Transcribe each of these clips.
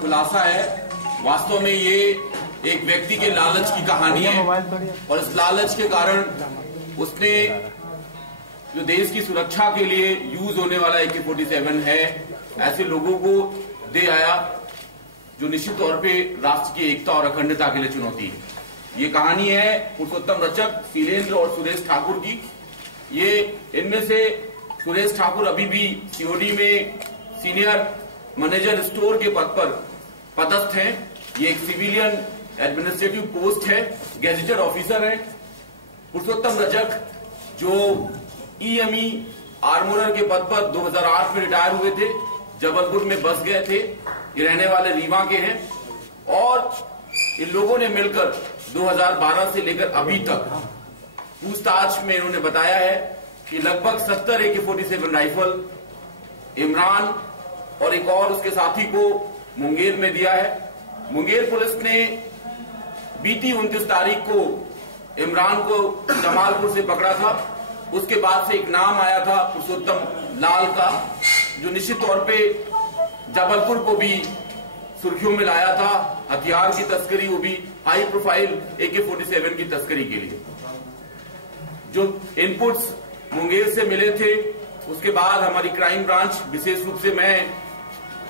खुलासा है, वास्तव में ये एक व्यक्ति के लालच की कहानी है और इस लालच के कारण उसने जो देश की सुरक्षा के लिए यूज होने वाला AK-47 है, ऐसे लोगों को दे आया जो निश्चित तौर पे राष्ट्र की एकता और अखंडता के लिए चुनौती है। ये कहानी है पुरुषोत्तम रचक, शीलेंद्र और सुरेश ठाकुर की। ये इनमें से सुरेश ठाकुर अभी भी सीओडी में सीनियर मैनेजर स्टोर के पद पर पदस्थ हैं। ये एक सिविलियन एडमिनिस्ट्रेटिव पोस्ट है, गैजेटेड ऑफिसर है। पुरुषोत्तम रचक जो EME आर्मोरर के पद पर 2008 में रिटायर हुए थे, जबलपुर में बस गए थे। ये रहने वाले रीवा के हैं और इन लोगों ने मिलकर 2012 से लेकर अभी तक पूछताछ में इन्होंने बताया है कि लगभग 70 AK-47 राइफल इमरान और एक और उसके साथी को मुंगेर में दिया है। मुंगेर पुलिस ने बीती 29 तारीख को इमरान को जमालपुर से पकड़ा था। उसके बाद से एक नाम आया था पुरुषोत्तम लाल का, जो निश्चित तौर पे जबलपुर को भी सुर्खियों में लाया था, हथियार की तस्करी, वो भी हाई प्रोफाइल AK-47 की तस्करी के लिए। जो इनपुट्स मुंगेर से मिले थे, उसके बाद हमारी क्राइम ब्रांच, विशेष रूप से मैं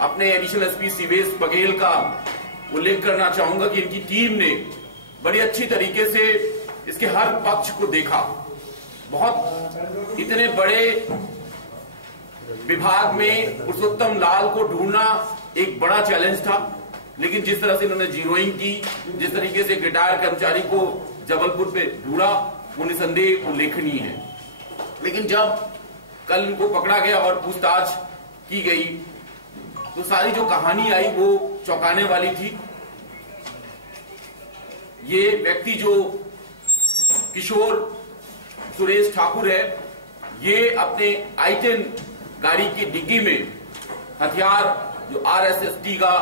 अपने एडिशनल SP शिवेश बघेल का उल्लेख करना चाहूंगा कि इनकी टीम ने बड़ी अच्छी तरीके से इसके हर पक्ष को देखा। बहुत इतने बड़े विभाग में पुरुषोत्तम लाल को ढूंढना एक बड़ा चैलेंज था, लेकिन जिस तरह से इन्होंने जीरोइंग की, जिस तरीके से रिटायर्ड कर्मचारी को जबलपुर पे ढूंढा, वो निसंदेह उल्लेखनीय है। लेकिन जब कल इनको पकड़ा गया और पूछताछ की गई तो सारी जो कहानी आई वो चौंकाने वाली थी। ये व्यक्ति जो किशोर सुरेश ठाकुर है, ये अपने I-10 गाड़ी की डिग्गी में हथियार, जो RSST का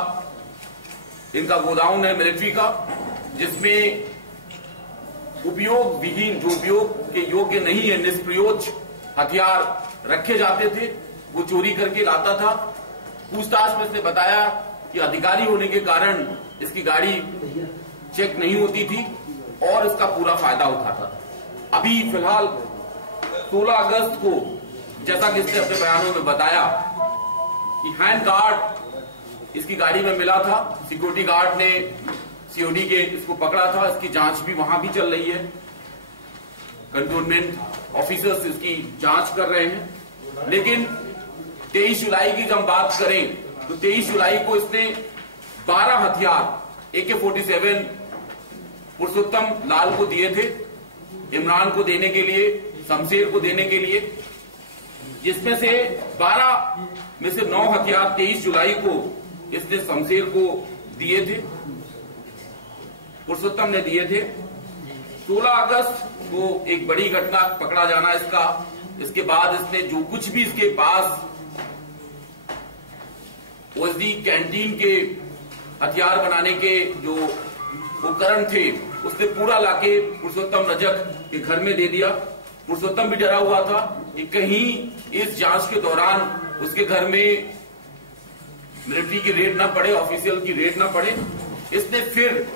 इनका गोदाउन है मिलिट्री का, जिसमें उपयोग विहीन, जो उपयोग के योग्य नहीं है, निष्प्रयोज हथियार रखे जाते थे, वो चोरी करके लाता था। पूछताछ में इसने बताया कि अधिकारी होने के कारण इसकी गाड़ी चेक नहीं होती थी और इसका पूरा फायदा उठाता था। अभी फिलहाल 16 अगस्त को, जैसा कि इसने अपने बयानों में बताया, कि हैंड गार्ड इसकी गाड़ी में मिला था। सिक्योरिटी गार्ड ने COD के इसको पकड़ा था। इसकी जांच भी वहां भी चल रही है। कंटोनमेंट ऑफिसर्स इसकी जांच कर रहे हैं। लेकिन 23 जुलाई की जब हम बात करें तो 23 जुलाई को इसने 12 हथियार AK-47 पुरुषोत्तम लाल को दिए थे, इमरान को देने के लिए, शमशेर को देने के लिए, जिसमें से 12 में से 9 हथियार 23 जुलाई को इसने शमशेर को दिए थे, पुरुषोत्तम ने दिए थे। 16 अगस्त को एक बड़ी घटना, पकड़ा जाना इसका। इसके बाद इसने जो कुछ भी इसके पास OSD कैंटीन के हथियार बनाने के जो उपकरण थे, उसने पूरा लाके पुरुषोत्तम रजक के घर में दे दिया। पुरुषोत्तम भी डरा हुआ था कि कहीं इस जांच के दौरान उसके घर में मिलिट्री की रेड ना पड़े, ऑफिशियल की रेड ना पड़े। इसने फिर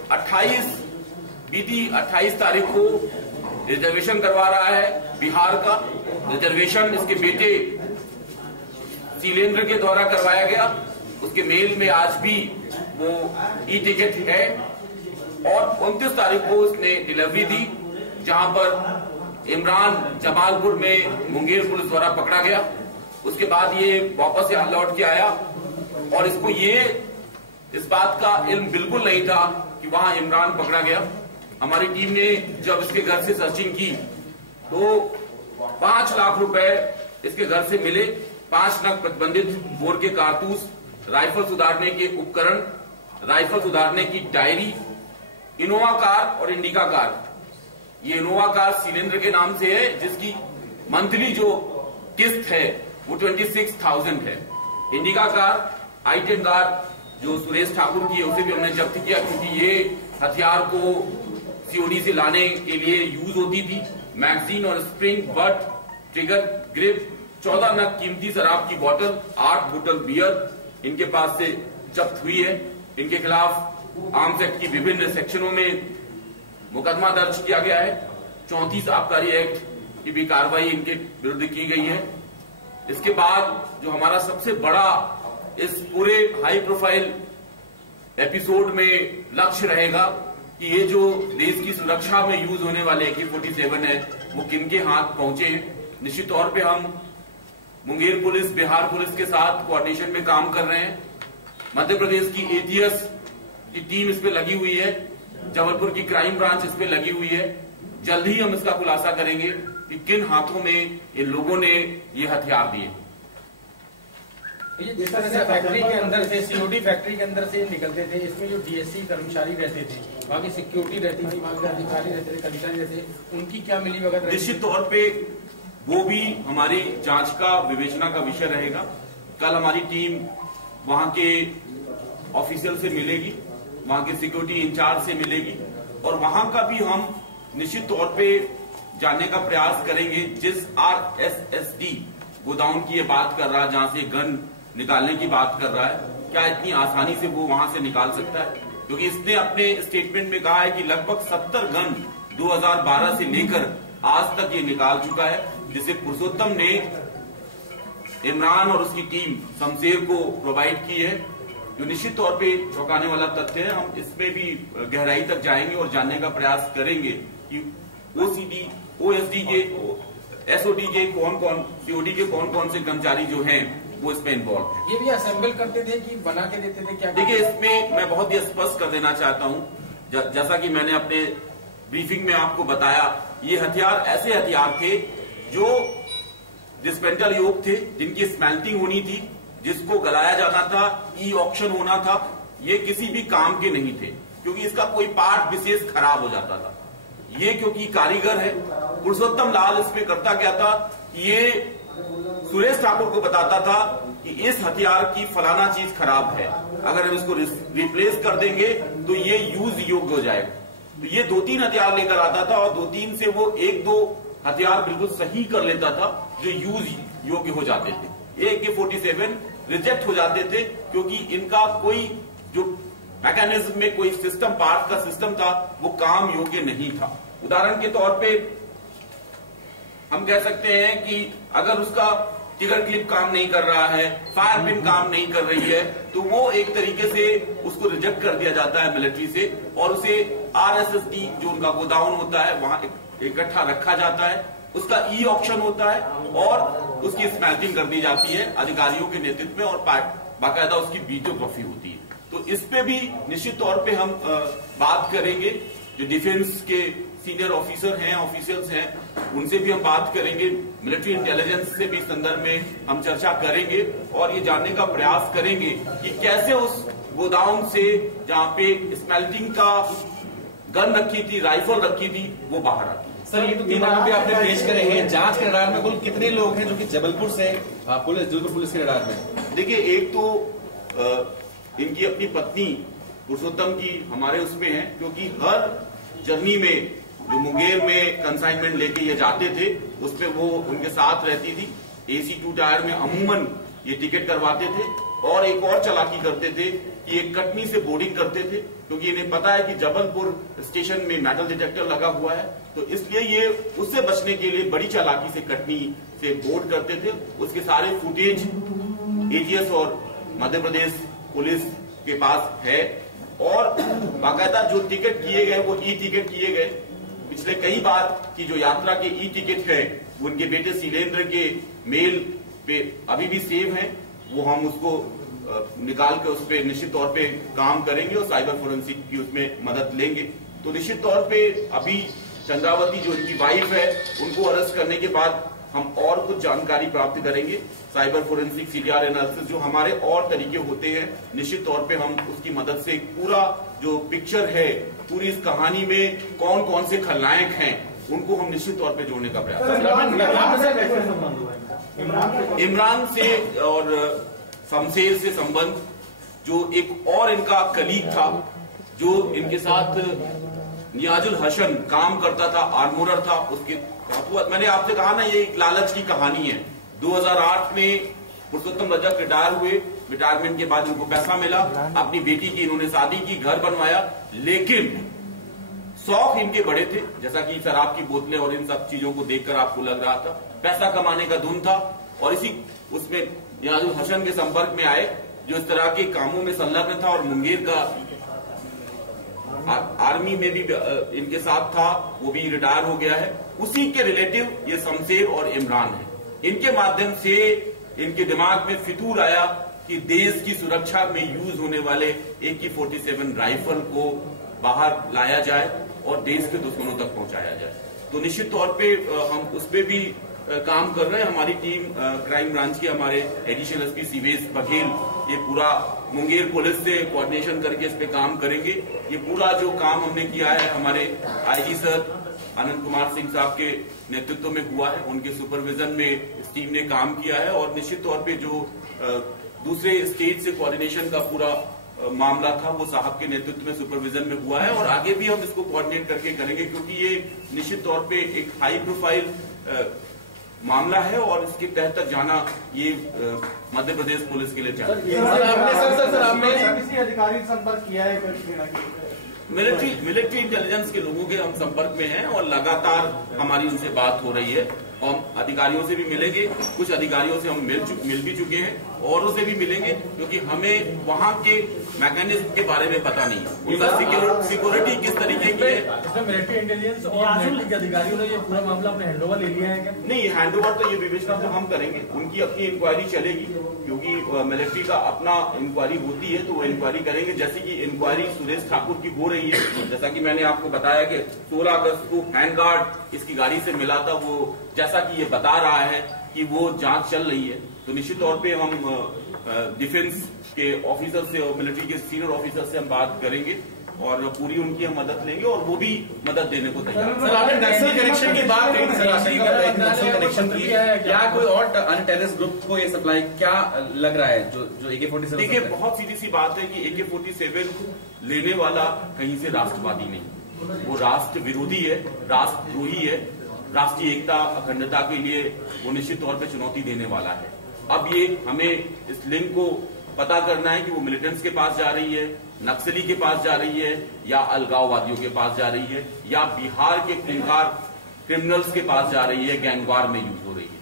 बीती 28 तारीख को रिजर्वेशन करवा रहा है बिहार का। रिजर्वेशन इसके बेटे शीलेंद्र के द्वारा करवाया गया। उसके मेल में आज भी वो E-टिकट है और 29 तारीख को उसने डिलीवरी दी, जहां पर इमरान जमालपुर में मुंगेर पुलिस द्वारा पकड़ा गया। उसके बाद ये वापस यहां लौट के आया और इसको इस बात का इल्म बिल्कुल नहीं था कि वहां इमरान पकड़ा गया। हमारी टीम ने जब इसके घर से सर्चिंग की तो 5 लाख रुपए इसके घर से मिले। 5 नग प्रतिबंधित बोर के कारतूस, राइफल सुधारने के उपकरण, राइफल सुधारने की डायरी, इनोवा कार और इंडिका कार। ये इनोवा कार शीलेंद्र के नाम से है, जिसकी मंथली जो किस्त है वो 26,000 है। इंडिका कार, I-10 कार जो सुरेश ठाकुर की है, उसे भी हमने जब्त किया, क्योंकि ये हथियार को COD से लाने के लिए यूज होती थी। मैगजीन और स्प्रिंग, बट, ट्रिगर, ग्रिप, 14 नग कीमती शराब की बोतल, 8 बोतल बियर इनके पास से जब्त हुई है। इनके खिलाफ आर्म्स एक्ट की विभिन्न सेक्शनों में मुकदमा दर्ज किया गया है। 34 आबकारी एक्ट की भी कार्रवाई इनके विरुद्ध की गई है। इसके बाद जो हमारा सबसे बड़ा इस पूरे हाई प्रोफाइल एपिसोड में लक्ष्य रहेगा कि ये जो देश की सुरक्षा में यूज होने वाले AK-47 है वो किनके हाथ पहुंचे। निश्चित तौर पे हम मुंगेर पुलिस, बिहार पुलिस के साथ कोऑर्डिनेशन में काम कर रहे हैं। मध्य प्रदेश की ATS की टीम इस पे लगी हुई है, जबलपुर की क्राइम ब्रांच इस पे लगी हुई है। जल्द ही हम इसका खुलासा करेंगे कि किन हाथों में इन लोगों ने ये हथियार दिए। ये जिस तरह से फैक्ट्री के अंदर से, COD फैक्ट्री के अंदर से निकलते थे, इसमें जो DSC कर्मचारी रहते थे, वहाँ की सिक्योरिटी रहती थी, वहाँ के अधिकारी रहते थे, कर्मचारी रहते थे, उनकी क्या मिलीभगत? निश्चित तौर पे वो भी हमारी जांच का, विवेचना का विषय रहेगा। कल हमारी टीम वहां के ऑफिशियल से मिलेगी, वहां के सिक्योरिटी इंचार्ज से मिलेगी और वहां का भी हम निश्चित तौर पे जानने का प्रयास करेंगे। जिस RSSD गोदाउन की ये बात कर रहा है, जहां से गन निकालने की बात कर रहा है, क्या इतनी आसानी से वो वहां से निकाल सकता है? क्योंकि इसने अपने स्टेटमेंट में कहा है कि लगभग 70 गन 2012 से लेकर आज तक ये निकाल चुका है, जिसे पुरुषोत्तम ने इमरान और उसकी टीम शमशेर को प्रोवाइड की है, जो निश्चित तौर पे चौंकाने वाला तथ्य है। हम इसमें भी गहराई तक जाएंगे और जानने का प्रयास करेंगे कि OCD, OSD के, SOD के कौन-कौन, COD के कौन-कौन से कर्मचारी जो हैं वो इसमें इन्वॉल्व है। ये भी असेंबल करते थे कि बना के देते थे, क्या? देखिए, इसमें मैं बहुत ही स्पष्ट कर देना चाहता हूं, जैसा कि मैंने अपने ब्रीफिंग में आपको बताया, ये हथियार ऐसे हथियार थे जो डिस्पेंटल योग थे, जिनकी स्मेल्टिंग होनी थी, जिसको गलाया जाना था, ऑक्शन होना था। ये किसी भी काम के नहीं थे क्योंकि इसका कोई पार्ट विशेष खराब हो जाता था। ये क्योंकि कारीगर है, पुरुषोत्तम लाल इसमें करता क्या था, ये सुरेश ठाकुर को बताता था कि इस हथियार की फलाना चीज खराब है, अगर हम इसको रिप्लेस कर देंगे तो ये यूज योग्य हो जाएगा। तो ये 2-3 हथियार लेकर आता था और 2-3 से वो 1-2 हथियार बिल्कुल सही कर लेता था जो यूज योग्य हो जाते थे। AK-47 रिजेक्ट हो जाते थे क्योंकि इनका कोई जो मैकेनिज्म में कोई सिस्टम, पार्ट का सिस्टम था, वो काम योग्य नहीं था। उदाहरण के तौर पे हम कह सकते हैं कि अगर उसका ट्रिगर क्लिप काम नहीं कर रहा है, फायर पिन काम नहीं कर रही है, तो वो एक तरीके से उसको रिजेक्ट कर दिया जाता है मिलिट्री से और उसे RSSD जो उनका गोदाउन होता है वहां इकट्ठा रखा जाता है, उसका ऑक्शन होता है और उसकी स्मैशिंग कर दी जाती है अधिकारियों के नेतृत्व में और बाकायदा उसकी वीडियोग्राफी होती है। तो इस पे भी निश्चित तौर पे हम बात करेंगे। जो डिफेंस के सीनियर ऑफिसर हैं, ऑफिशियल्स हैं, उनसे भी हम बात करेंगे। मिलिट्री इंटेलिजेंस से भी इस संदर्भ में हम चर्चा करेंगे और ये जानने का प्रयास करेंगे कि कैसे उस गोदाउन से जहां पे स्मेल्टिंग का गन रखी थी, राइफल रखी थी, वो बाहर आती। सर, ये तो 3 आरोपी आपने पेश करे हैं। जांच के रडार में कुल कितने लोग हैं जो कि जबलपुर से जबलपुर पुलिस के रडार में? देखिए, एक तो इनकी अपनी पत्नी पुरुषोत्तम की हमारे उसमें है, क्योंकि हर जर्नी में जो मुंगेर में कंसाइनमेंट लेके ये जाते थे उसमें वो उनके साथ रहती थी। AC2 टायर में अमूमन ये टिकट करवाते थे और एक और चालाकी करते थे कि ये कटनी से बोर्डिंग करते थे, क्योंकि इन्हें पता है कि जबलपुर स्टेशन में मेटल डिटेक्टर लगा हुआ है, तो इसलिए ये उससे बचने के लिए बड़ी चालाकी से कटनी से बोर्ड करते थे। उसके सारे फुटेज AGS और मध्य प्रदेश पुलिस के पास है और बाकायदा जो टिकट किए गए वो टिकट किए गए। पिछले कई बार की जो यात्रा के टिकट है वो उनके बेटे शैलेंद्र के मेल पे अभी भी सेव है, वो हम उसको निकाल के उस पर निश्चित तौर पे काम करेंगे और साइबर फोरेंसिक की उसमें मदद लेंगे। तो निश्चित तौर पे अभी चंद्रावती जो इनकी वाइफ है उनको अरेस्ट करने के बाद हम और कुछ जानकारी प्राप्त करेंगे। साइबर फोरेंसिक, CDR एनालिसिस जो हमारे और तरीके होते हैं, निश्चित तौर पे हम उसकी मदद से पूरा जो पिक्चर है, पूरी इस कहानी में कौन कौन से खलनायक हैं उनको हम निश्चित तौर पे जोड़ने का प्रयास करेंगे। इमरान से और शमशेर से संबंध, जो एक और इनका कलीग था जो इनके साथ नियाजुल हसन काम करता था, आर्मोरर था, उसके मैंने आपसे कहा ना, ये एक लालच की कहानी है। 2008 में पुरुषोत्तम रजक रिटायर हुए, रिटायरमेंट के बाद उनको पैसा मिला, अपनी बेटी की इन्होंने शादी की, घर बनवाया, लेकिन शौक इनके बड़े थे, जैसा कि शराब की बोतलें और इन सब चीजों को देखकर आपको लग रहा था, पैसा कमाने का धुन था। और इसी उसमें याजुल हसन के संपर्क में आए जो इस तरह के कामों में संलग्न था और मुंगेर का आर्मी में भी इनके साथ था, वो भी रिटायर हो गया है। उसी के रिलेटिव ये शमशेर और इमरान है। इनके माध्यम से इनके दिमाग में फितूर आया कि देश की सुरक्षा में यूज होने वाले AK-47 राइफल को बाहर लाया जाए और देश के दुश्मनों तक पहुंचाया जाए। तो निश्चित तौर पे हम उस पे भी काम कर रहे हैं। हमारी टीम क्राइम ब्रांच के हमारे एडिशनल SP सीवेश बघेल ये पूरा मुंगेर पुलिस से कोऑर्डिनेशन करके इस पे काम करेंगे। ये पूरा जो काम हमने किया है हमारे IG सर आनंद कुमार सिंह साहब के नेतृत्व में हुआ है, उनके सुपरविजन में इस टीम ने काम किया है। और निश्चित तौर पे जो दूसरे स्टेट से कोऑर्डिनेशन का पूरा मामला था वो साहब के नेतृत्व में सुपरविजन में हुआ है और आगे भी हम इसको कोऑर्डिनेट करके करेंगे, क्योंकि ये निश्चित तौर पे एक हाई प्रोफाइल मामला है और इसके तहत तक जाना ये मध्य प्रदेश पुलिस के लिए चाहिए। आपने किसी अधिकारी से संपर्क किया है? मिलिट्री इंटेलिजेंस के लोगों के हम संपर्क में हैं और लगातार हमारी उनसे बात हो रही है। हम अधिकारियों से भी मिलेंगे, कुछ अधिकारियों से हम मिल भी चुके हैं, औरों से भी मिलेंगे, क्योंकि हमें वहां के मैकेनिज्म के बारे में पता नहीं है, उनका सिक्योरिटी किस तरीके की है। इसमें मिलिट्री इंटेलिजेंस और मिलिट्री के अधिकारियों ने ये पूरा मामला अपने हैंडओवर ले लिया है क्या? नहीं, हैंडओवर तो ये विवेचना तो हम करेंगे, उनकी अपनी इंक्वायरी चलेगी, क्योंकि मिलिट्री का अपना इंक्वायरी होती है तो वो इंक्वायरी करेंगे। जैसे कि इंक्वायरी सुरेश ठाकुर की हो रही है, जैसा कि मैंने आपको बताया कि 16 अगस्त को हैंडगार्ड इसकी गाड़ी से मिला था, वो जैसा कि ये बता रहा है कि वो जांच चल रही है। तो निश्चित तौर पे हम डिफेंस के ऑफिसर से और मिलिट्री के सीनियर ऑफिसर से हम बात करेंगे और पूरी उनकी हम मदद लेंगे और वो भी मदद देने को तैयार है। सर, आपने नक्सल कनेक्शन की बात कही थी, नक्सल कनेक्शन की क्या कोई और अन्य टेररिस्ट ग्रुप को ये सप्लाई क्या लग रहा है जो AK-47? देखिए, बहुत सीधी सी बात है कि AK-47 लेने वाला कहीं से राष्ट्रवादी नहीं, वो राष्ट्र विरोधी है, राष्ट्रद्रोही है, राष्ट्रीय एकता अखंडता के लिए वो निश्चित तौर पे चुनौती देने वाला है। अब ये हमें इस लिंक को पता करना है कि वो मिलिटेंट्स के पास जा रही है, नक्सली के पास जा रही है, या अलगाववादियों के पास जा रही है, या बिहार के क्रिमिनल्स के पास जा रही है, गैंगवार में यूज हो रही है।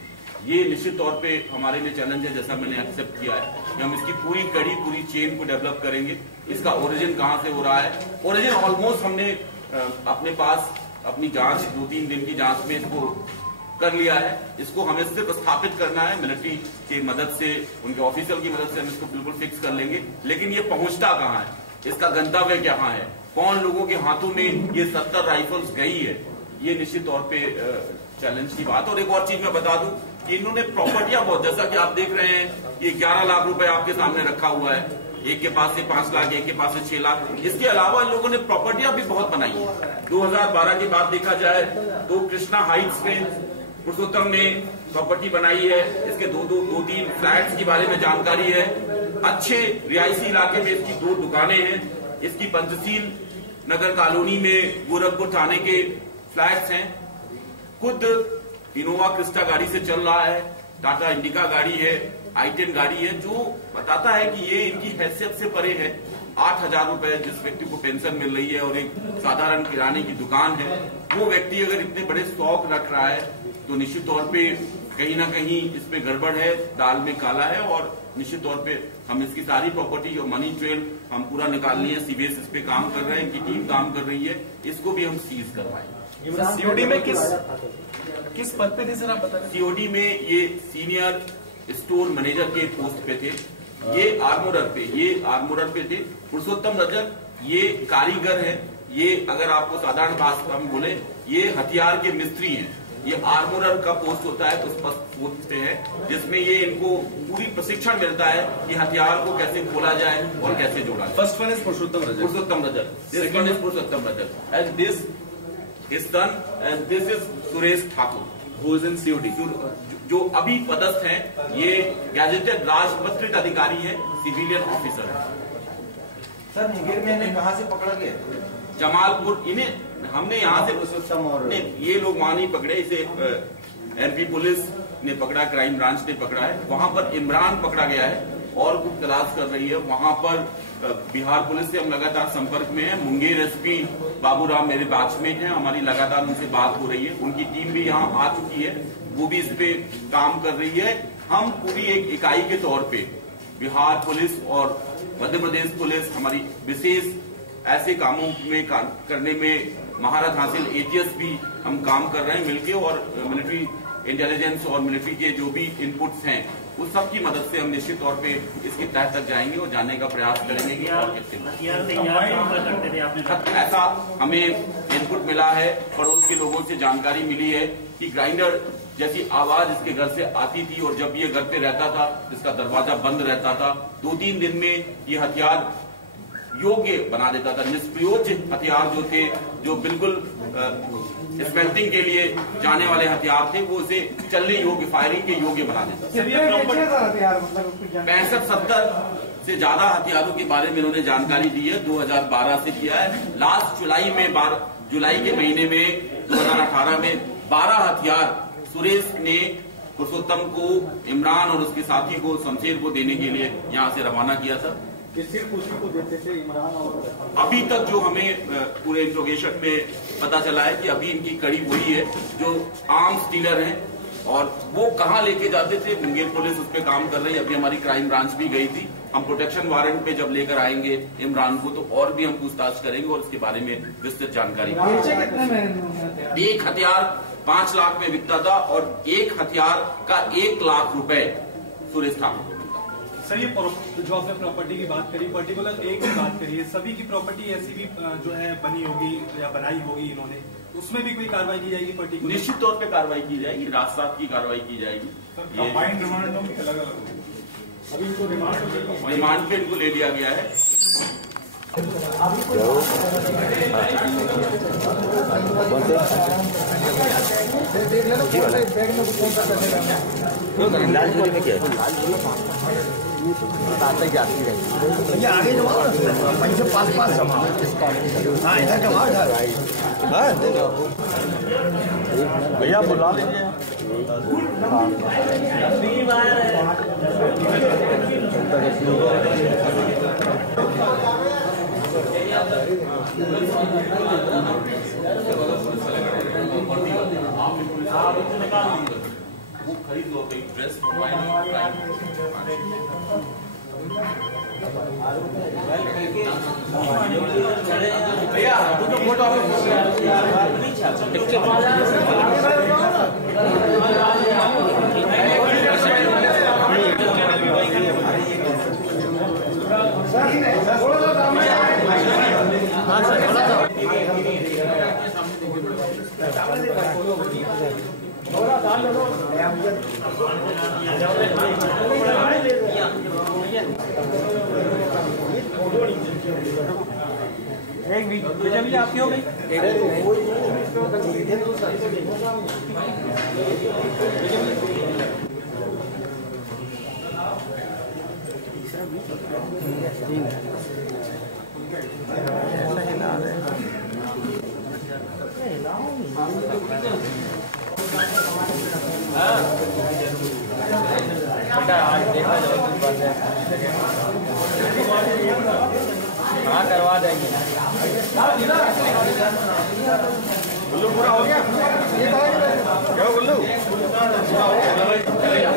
ये निश्चित तौर पे हमारे लिए चैलेंज है, जैसा मैंने एक्सेप्ट किया है कि हम इसकी पूरी कड़ी पूरी चेन को डेवलप करेंगे। इसका ओरिजिन कहां से हो रहा है, ओरिजिन ऑलमोस्ट हमने अपने पास अपनी जांच 2-3 दिन की जांच में इसको कर लिया है। इसको हमें सिर्फ स्थापित करना है, मिलिट्री की मदद से, उनके ऑफिसर की मदद से हम इसको बिल्कुल फिक्स कर लेंगे। लेकिन ये पहुंचता कहां है, इसका गंतव्य कहां है, कौन लोगों के हाथों में ये 70 राइफल्स गई है, ये निश्चित तौर पे चैलेंज की बात। और एक और चीज मैं बता दूं कि इन्होंने प्रॉपर्टियां बहुत, जैसा कि आप देख रहे हैं, ये 11 लाख रुपए आपके सामने रखा हुआ है, एक के पास से 5 लाख, एक के पास से 6 लाख। इसके अलावा इन लोगों ने प्रॉपर्टियां भी बहुत बनाई है। 2012 की बात देखा जाए तो कृष्णा हाइट्स में पुरुषोत्तम ने प्रॉपर्टी बनाई है, इसके 2-3 फ्लैट्स के बारे में जानकारी है। अच्छे रिहायशी इलाके में इसकी 2 दुकानें हैं, इसकी पंचशील नगर कॉलोनी में गोरखपुर थाने के फ्लैट्स हैं। खुद इनोवा क्रिस्टा गाड़ी से चल रहा है, टाटा इंडिका गाड़ी है, i10 गाड़ी है, जो बताता है कि ये इनकी हैसियत से परे है। 8,000 रुपए जिस व्यक्ति को पेंशन मिल रही है और एक साधारण किराने की दुकान है, वो व्यक्ति अगर इतने बड़े शौक रख रहा है तो निश्चित तौर पे कहीं ना कहीं इसमें गड़बड़ है, दाल में काला है। और निश्चित तौर पे हम इसकी सारी प्रॉपर्टी और मनी ट्रेल हम पूरा निकालनी है। सीबीएस इस पे काम कर रहे हैं, इनकी टीम काम कर रही है, इसको भी हम सीज करवाएंगे। सीओडी में किस पद पे थे सर, आप बता रहे? सीओडी में ये सीनियर स्टोर मैनेजर के पोस्ट पे थे, ये आर्मोरर पे थे। पुरुषोत्तम रजक ये कारीगर है, ये अगर आपको साधारण भाषा में बोले ये हथियार के मिस्त्री हैं। ये आर्मोरर का पोस्ट होता है, उस पोस्ट पे है, जिसमें ये इनको पूरी प्रशिक्षण मिलता है कि हथियार को कैसे खोला जाए और कैसे जोड़ा जाए। First one is Purushottam Rajak, second is Purushottam Rajak, and this is son, and this is Suresh Thakur who is in COD, जो अभी पदस्थ हैं। ये गैजेटेड राजपत्रित अधिकारी है, सिविलियन ऑफिसर है। सर मुंगेर में इन्हें कहाँ से पकड़ा गया? जमालपुर, इन्हें हमने यहाँ से और ये लोग वहां नहीं पकड़े, इसे एमपी पुलिस ने पकड़ा, क्राइम ब्रांच ने पकड़ा है। वहां पर इमरान पकड़ा गया है, और कुछ तलाश कर रही है। वहां पर बिहार पुलिस से हम लगातार संपर्क में है। मुंगेर एसपी बाबूराम मेरे बैचमेट हैं, हमारी लगातार उनसे बात हो रही है। उनकी टीम भी यहाँ आ चुकी है, वो भी इस पे काम कर रही है। हम पूरी एक इकाई के तौर पे बिहार पुलिस और मध्य प्रदेश पुलिस हमारी विशेष ऐसे कामों में करने में महारत हासिल एटीएस भी हम काम कर रहे हैं मिलके, और मिलिट्री इंटेलिजेंस और मिलिट्री के जो भी इनपुट्स हैं उस सब की मदद से हम निश्चित तौर पे इसकी तह तक जाएंगे और जानने का प्रयास करेंगे कि और कितने ऐसा हमें इनपुट मिला है। पड़ोस के लोगों से जानकारी मिली है कि ग्राइंडर जैसी आवाज इसके घर से आती थी, और जब ये घर पे रहता था इसका दरवाजा बंद रहता था। 2-3 दिन में ये हथियार योग्य बना देता था। निष्प्रयोज हथियार जो थे, जो बिल्कुल स्मेल्टिंग के लिए जाने वाले हथियार थे, वो उसे चलने योग्य, फायरिंग के योग्य बना देता था। 65-70 से ज्यादा हथियारों के बारे में इन्होंने जानकारी दी है। 2012 से किया है। लास्ट जुलाई के महीने में 2018 में 12 हथियार सुरेश ने पुरुषोत्तम को, इमरान और उसके साथी को, शमशेर को देने के लिए यहाँ से रवाना किया था। सिर्फ उसी को देते थे इमरान, और अभी तक जो हमें पूरे इंट्रोगेशन में पता चला है कि अभी इनकी कड़ी वही है जो आर्म्स डीलर हैं, और वो कहाँ लेके जाते थे मुंगेर पुलिस उस पर काम कर रही है। अभी हमारी क्राइम ब्रांच भी गई थी। हम प्रोटेक्शन वारंट पे जब लेकर आएंगे इमरान को तो और भी हम पूछताछ करेंगे और इसके बारे में विस्तृत जानकारी। एक हथियार 5 लाख में बिकता था और एक हथियार का 1 लाख रुपए सुरेश ठाकुर। सर, ये जो आपने प्रॉपर्टी की बात करी, पर्टिकुलर एक की बात करी है, सभी की प्रॉपर्टी ऐसी भी जो है बनी होगी या बनाई होगी इन्होंने, उसमें भी कोई कार्रवाई की जाएगी? पर्टिकुलर निश्चित तौर पे कार्रवाई की जाएगी, रात-रात की कार्रवाई की जाएगी। अभी इनको रिमांड पे इनको ले लिया गया है। लालपुरी में क्या है? आगे जमा पास जमा। हाँ, इधर जमा भैया बुला लीजिए। वो खरीद लो, ड्रेस भैया तो फोटो एक भी आपकी हो गई। हाँ, करवा देंगे। गुल्लू पूरा हो गया? क्या गुल्लू? भैया